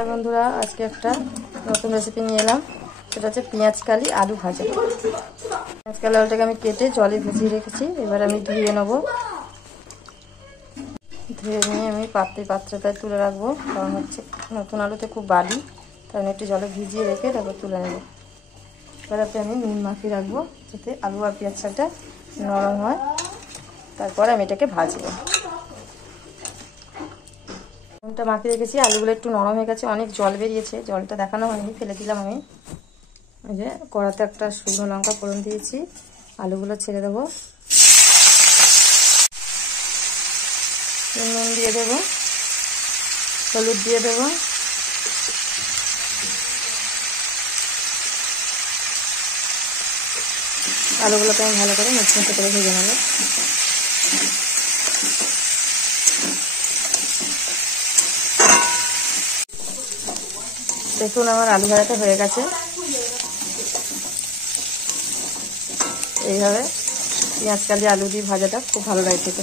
हाय बंधुरा आज के एक नतून रेसिपि निये एलाम सेटा हच्छे पेঁয়াজ काली आलू भाजा। पेঁয়াজ काली आलूटाके आमि केटे जले भिजिए रेखेछि। एबार आमि धुए नेब। धुए निये आमि पात्रटाय तुले राखबो, कारण हच्छे नतून आलूते खूब बाली, ताই একটু জলে ভিজিয়ে রেখে তারপর তুলে নেব। এবারে আমি নুন মাখিয়ে রাখবো যাতে আলু আর পেঁয়াজটা নরম হয়। তারপর আমি এটাকে ভাজবো। নুনটা মাখিয়ে রেখেছি, আলুগুলো একটু নরম হয়ে গেছে, অনেক জল বেরিয়েছে, জলটা দেখানো হয়নি, ফেলে দিলাম আমি। এই যে কড়াতে একটা শুকনো লঙ্কা ফোড়ন দিয়েছি, আলুগুলো ছেড়ে দেবো, নুন দিয়ে দেবো, হলুদ দিয়ে দেবো, আলুগুলোকে আমি ভালো করে মুচমুচে করে ভেজে নেব। দেখুন আমার আলু ভাজাটা হয়ে গেছে। এইভাবে পেঁয়াজ কালি আলু দিয়ে ভাজাটা খুব ভালো লাগে খেতে।